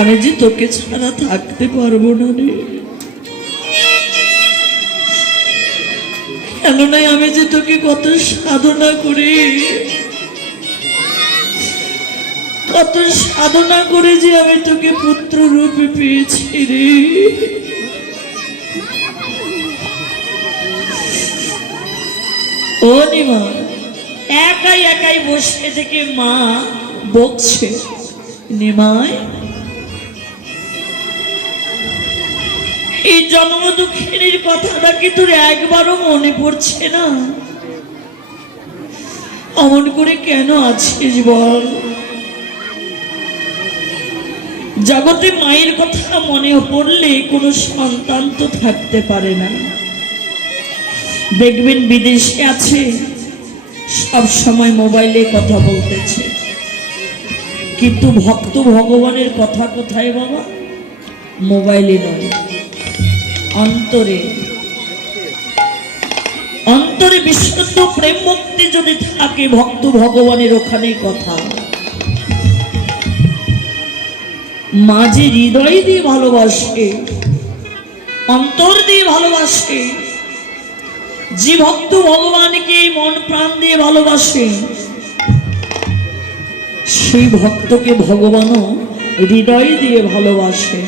আমি যে তোকে ছাড়া থাকতে পারবো না রে। কেননা আমি যে তোকে কত সাধনা করে যে আমি তোকে পুত্র রূপে পেয়েছি রে। ও নিমা একাই একাই বসে থেকে মা বকছে, নিমাই এই জন্ম দুঃখিনীর কথাটা কি তোর একবারও মনে পড়ছে না? অমন করে কেন আছিস বল? জগতে মায়ের কথা মনে পড়লে কোনো সন্তান তো থাকতে পারে না। দেখবেন বিদেশে আছে, সব সময় মোবাইলে কথা বলতেছে, কিন্তু ভক্ত ভগবানের কথা কোথায় বাবা? মোবাইলে নয়, অন্তরে। অন্তরে বিশুদ্ধ প্রেম ভক্তি যদি থাকে, ভক্ত ভগবানের ওখানে কথা। মা যে হৃদয় দিয়ে ভালোবাসে, অন্তর দিয়ে ভালোবাসে, যে ভক্ত ভগবানকে মন প্রাণ দিয়ে ভালোবাসে, সেই ভক্তকে ভগবানও হৃদয় দিয়ে ভালোবাসে।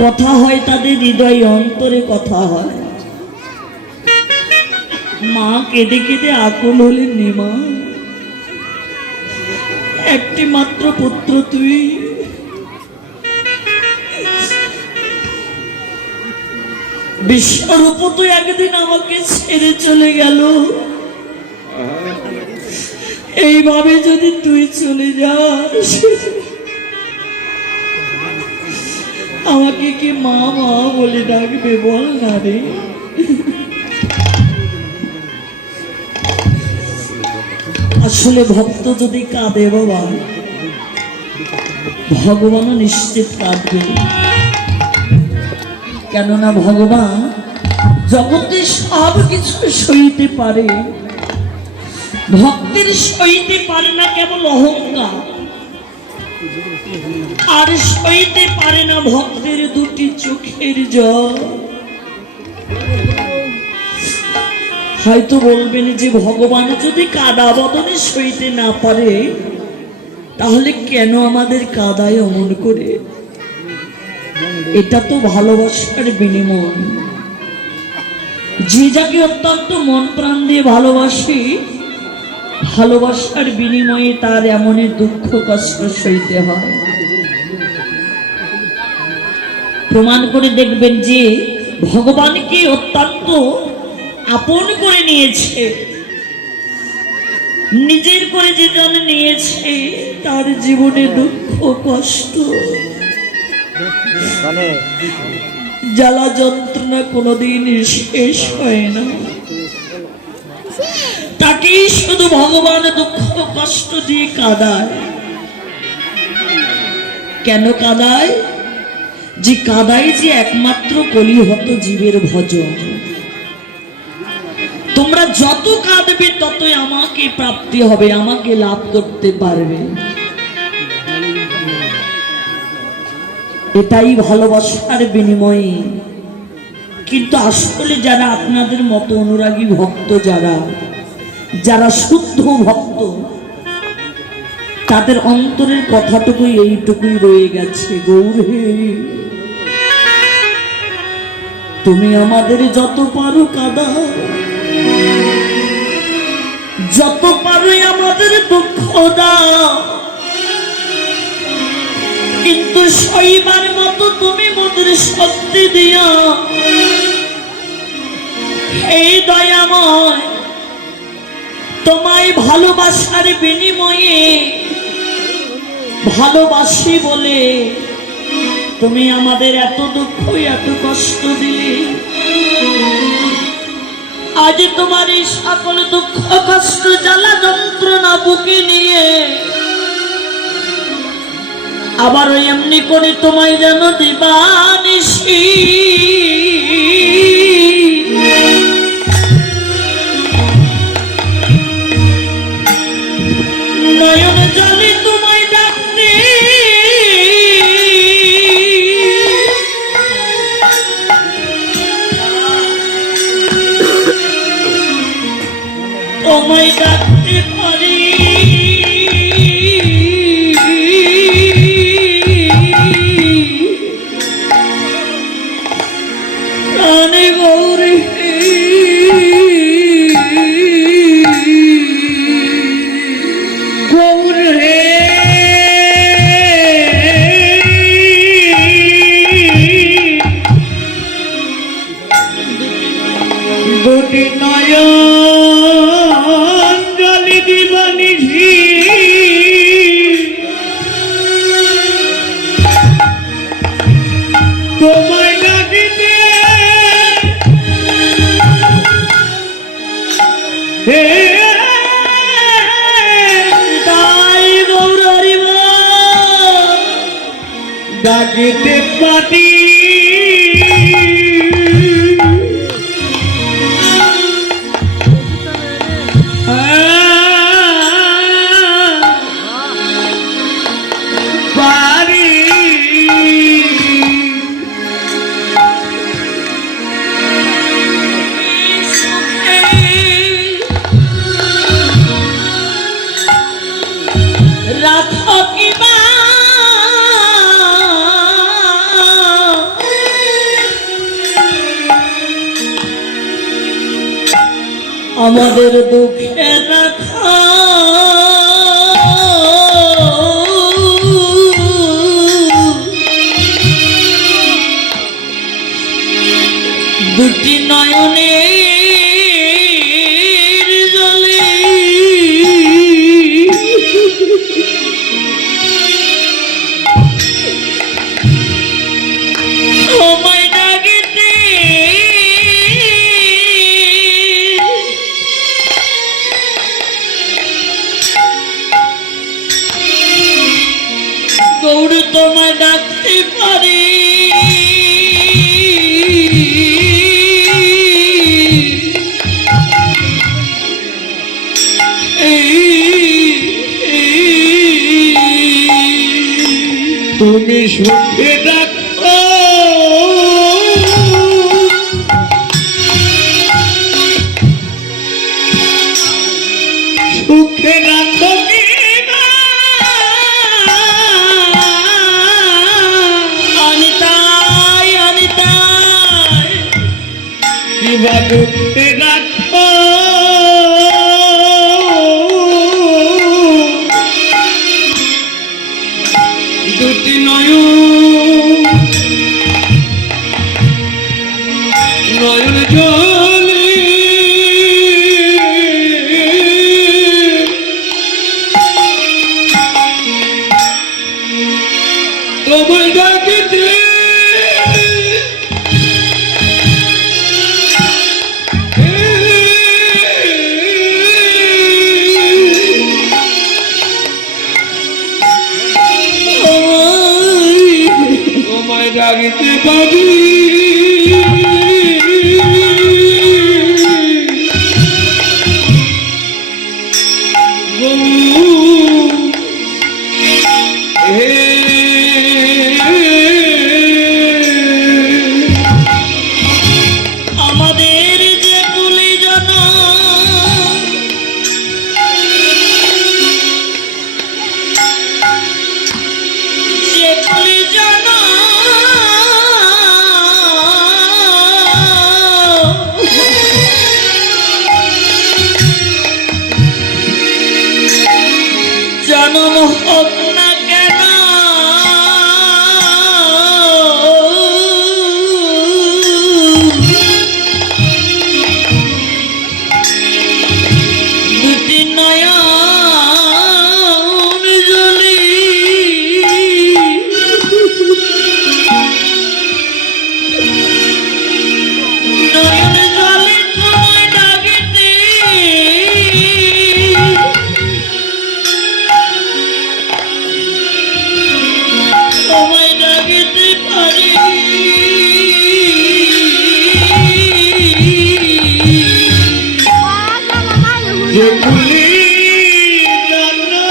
কথা হয় তাদের হৃদয় অন্তরে কথা হয়। মা কেঁদে কেঁদে আকুল হলেন, নিমা একটি মাত্র পুত্র তুই, বিশ্বরূপ তুই একদিন আমাকে ছেড়ে চলে গেল। এইভাবে যদি তুই চলে যাস, আমাকে কি মা মা বলে ডাকবে বল না রে? আসলে ভক্ত যদি কাঁদে বাবা, ভগবানও নিশ্চিত কাঁদবে। কেননা ভগবান জগতে সব কিছু সইতে পারে, ভক্তের সইতে পারে না কেবল অহংকার, আর সইতে পারে না ভক্তের দুটি চোখের জল। হয়তো বলবেন যে ভগবান যদি কাদা বদনে সইতে না পারে, তাহলে কেন আমাদের কাদায় অমন করে? এটা তো ভালোবাসার বিনিময়। যে যাকে অত্যন্ত মন প্রাণ দিয়ে ভালোবাসি, ভালোবাসার বিনিময়ে তার এমনই দুঃখ কষ্ট সইতে হয়। প্রমাণ করে দেখবেন যে ভগবানকে অত্যন্ত আপন করে নিয়েছে, নিজের করে যে জন নিয়েছে, তার জীবনে দুঃখ কষ্ট জ্বালা যন্ত্রণা কোনোদিন শেষ হয় না। তাকেই শুধু ভগবান দুঃখ কষ্ট দিয়ে কাঁদায়। কেন কাঁদায়? যে কাঁদায় যে একমাত্র কলিহত জীবের ভজন। তোমরা যত কাঁদবে ততই আমাকে প্রাপ্তি হবে, আমাকে লাভ করতে পারবে। এটাই ভালোবাসার বিনিময়ে। কিন্তু আসলে যারা আপনাদের মতো অনুরাগী ভক্ত, যারা শুদ্ধ ভক্ত, তাদের অন্তরের কথাটুকুই এইটুকুই রয়ে গেছে, গৌর হে তুমি আমাদের যত পারো কাঁদাও, যত পারো আমাদের দুঃখ দাও, কিন্তু সইবার মতো তুমি মোদের শক্তি দিয়া। এই দয়াময়, তোমায় ভালোবাসার বিনিময়ে ভালোবাসি বলে তুমি আমাদের এত দুঃখ এত কষ্ট দিলে। আজ তোমার এই সকল দুঃখ কষ্ট জ্বালা যন্ত্রণা বুকে নিয়ে আবার এমনি করে তোমায় যেন দিবানিশি নয়ন জলে তোমায় ডাকতে ডাকিতে পারি আমাদের দুঃখে রাখা দুটি নয়নের জলে সময় ডাকিতে গৌর তোমায় ডাকতে পারি তুমি সুখে রাখো সুখে রাখো অনিতাই অনিতাই কিবা দুঃখে রাখো দুটি নয়ন জলে তোমায় ডাকিতে তোমায় ডাকিতে পারি আমাদের যে কুলি জানা যে কুলি জানা জন্ম হোক না কেন দুটি নয়ন জলে নয়ন জলে তোমায় ডাকিতে তোমায় ডাকিতে পারি যে কুলি জানা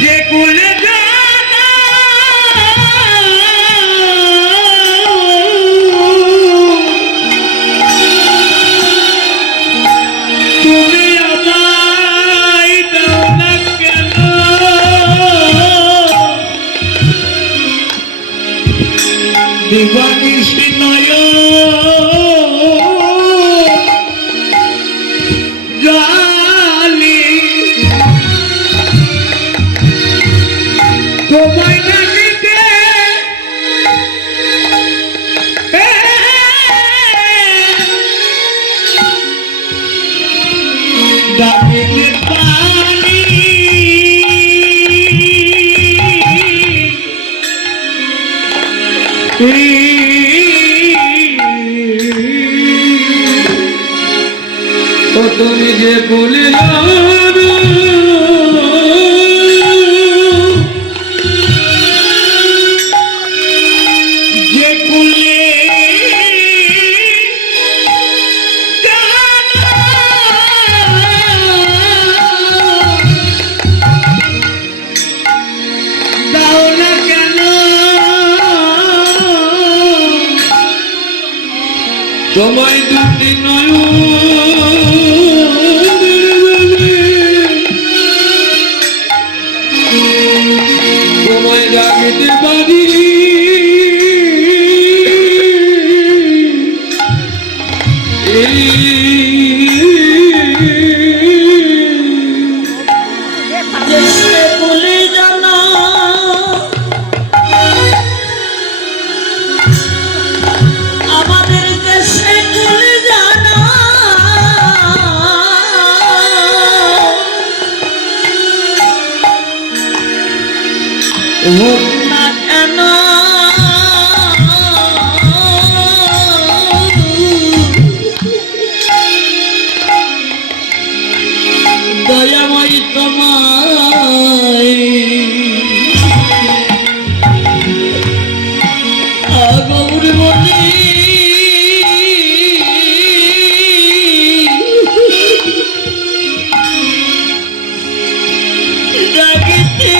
যে কুলি জানা তুমি আমায় দাও না কেন দিবানিশি জালি তোমায় ডাকিতে ডাকিতে পারি ও তুমি যে কুলে জানো যে কুলে দাও না কেন তোমায় দুটি তোমায় ডাকিতে পারি দেশে বলে জানা আমাদের দেশে বলে জানা হোক না কেন দয়াময় তোমায় গৌরবতী ডাকিতে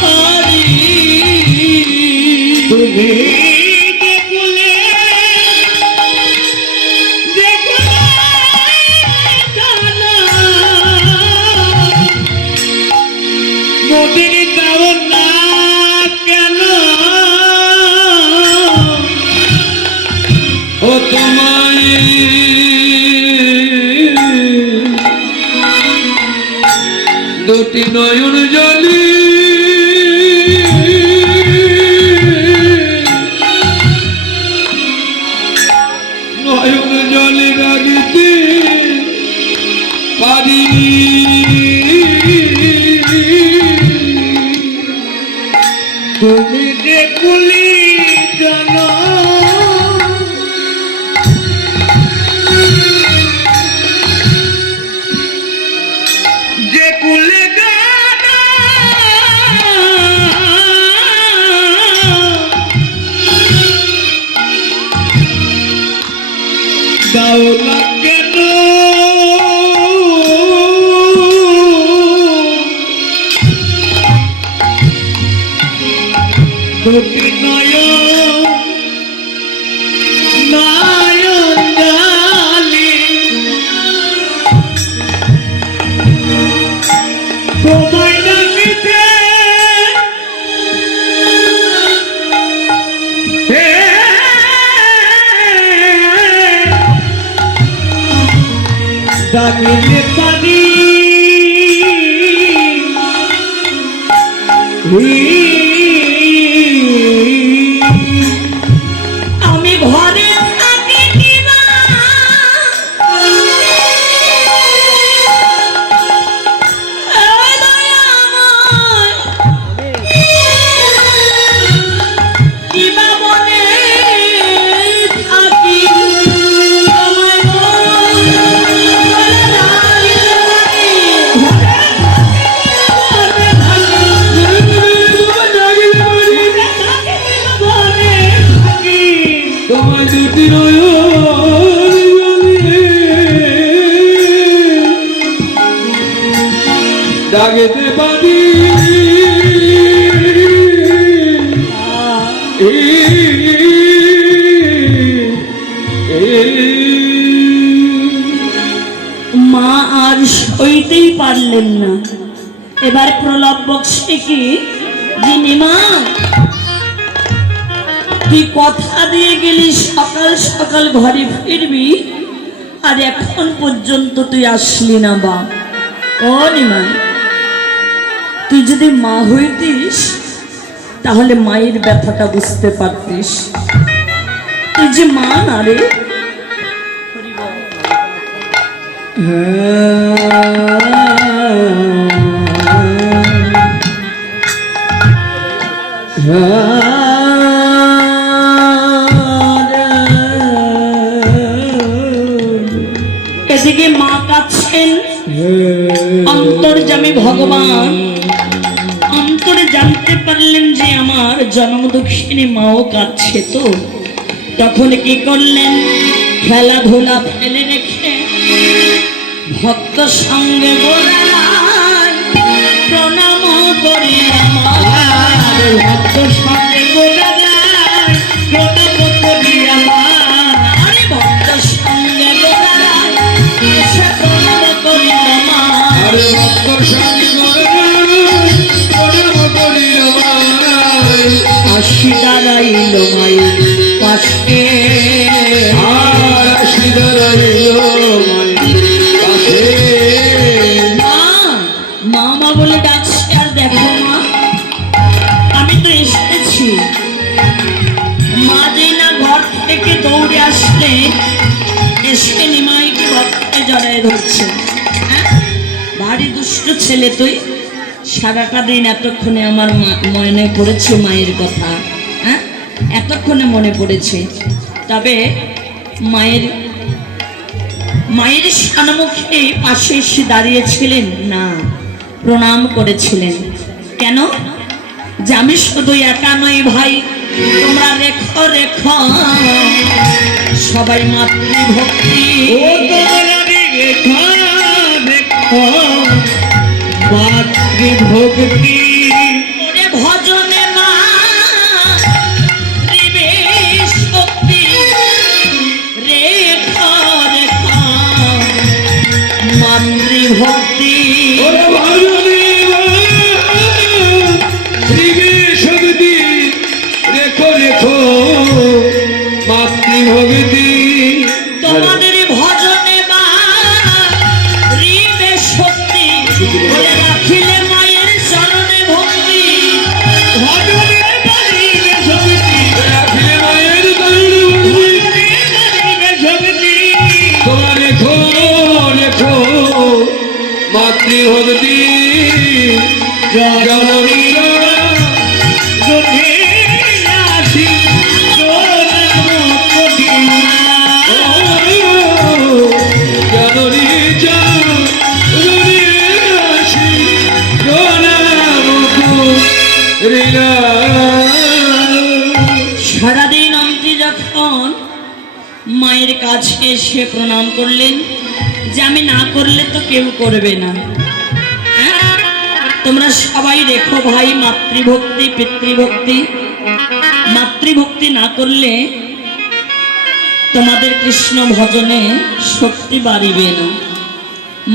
পারি তুমি যে কুলে যে কুলে জানো মোদের দাও না কেন ও তোমায় দুটি নয়ন জলে নয়ন জলে রাগিতে পারি তুমি যে কুলি জানো যে কুলে জানো দাও না কেন দুটি নয়ন নয়ন জালি তোমায় ডাকিতে ডাকিতে পারি আমি ঘরে থাকি কিবা কিবা মনে থাকি তোমায় তোমায় দুটি ডাকিতে পারি মা আর সইতেই পারলেন না। এবার প্রলাপ বক্সে কি যিনি মা তুই কথা দিয়ে গেলি সকাল সকাল ঘরে ফিরবি আর এখন পর্যন্ত তুই আসলি না বা ও নিমাই তুই যদি মা হইতিস তাহলে মায়ের ব্যথাটা বুঝতে পারতিস। তুই যে মা না রে এদিকে মা কাঁদছেন, অন্তর্যামী ভগবান অন্তরে জানতে পারলেন যে আমার জন্মদক্ষিণী মাও কাঁদছে, তো তখন কি করলেন, খেলাধুলা ফেলে রেখে ভক্ত সঙ্গে গোড়ায় প্রণাম করি আমার, ভক্ত সঙ্গে গোড়ায় প্রণাম করি আমার, আরে ভক্ত সঙ্গে গোড়ায় এসে প্রণাম করি আমার, আর ভক্ত সঙ্গে গোড়ায় প্রণাম করি আমার, আসি দাঁড়াইল মায়ের পাশে, আর আসি দাঁড়াইল মায়ের পাশে। মা মা মা বলে ডাকছে, আর দেখো মা আমি তো এসেছি। মা যে না ঘর থেকে দৌড়ে আসলে এসে নিমাইকে ভক্তে জড়ায় ধরছে। হ্যাঁ, ভারী দুষ্ট ছেলে তুই, সারাটা দিন এতক্ষণে আমার মনে পড়েছে মায়ের কথা। হ্যাঁ, এতক্ষণে মনে পড়েছে। তবে মায়ের মায়ের সম্মুখে পাশে এসে দাঁড়িয়েছিলেন না, প্রণাম করেছিলেন। কেন? যে আমি শুধু একা নই ভাই, তোমরা রেখো রেখো সবাই মাতৃভক্তি, ও তোমরা রেখা রেখো মাতৃভক্তি, ওরে ভজনে মা দিবে শক্তি, রেখো রেখো মাতৃভক্তি। ওরে ভজনে দিবে শক্তি, রেখো রেখো মাতৃভক্তি, তোমাদের ভজনে মা রিবে শক্তি, বলে রাখিলে মায়ের চরণে ভক্তি, ভজনে দিবে শক্তি, রাখিলে মায়ের চরণে ভক্তি, তোমরা রেখো রেখো মাতৃভক্তি, জননী যদি আসি জননী জননী আসি সারাদিন অন্তি যখন মায়ের কাছে এসে প্রণাম করলেন, যে আমি না করলে তো কেউ করবে না। হ্যাঁ? তোমরা সবাই রেখো ভাই মাতৃভক্তি পিতৃভক্তি। মাতৃভক্তি না করলে তোমাদের কৃষ্ণ ভজনে শক্তি বাড়িবে না।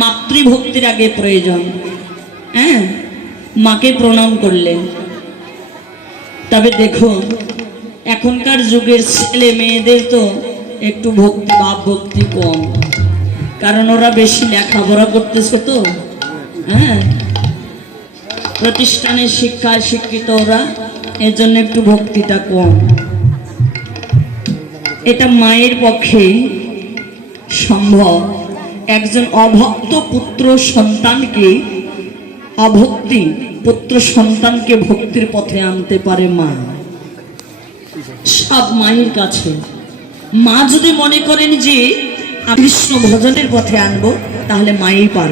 মাতৃভক্তির আগে প্রয়োজন। হ্যাঁ, মাকে প্রণাম করলেন। তবে দেখো এখনকার যুগের ছেলে মেয়েদের তো একটু ভক্তি ভাব ভক্তি কম, কারণ ওরা বেশি লেখাপড়া করতেছে তো। হ্যাঁ, প্রতিষ্ঠানের শিক্ষায় শিক্ষিত ওরা, এর জন্য একটু ভক্তিটা কম। এটা মায়ের পক্ষে সম্ভব। একজন অভক্ত পুত্র সন্তানকে অভক্তি পুত্র সন্তানকে ভক্তির পথে আনতে পারে মা। সব মায়ের কাছে। মা যদি মনে করেন যে কৃষ্ণ ভজনের পথে আনবো, তাহলে মাই পারে।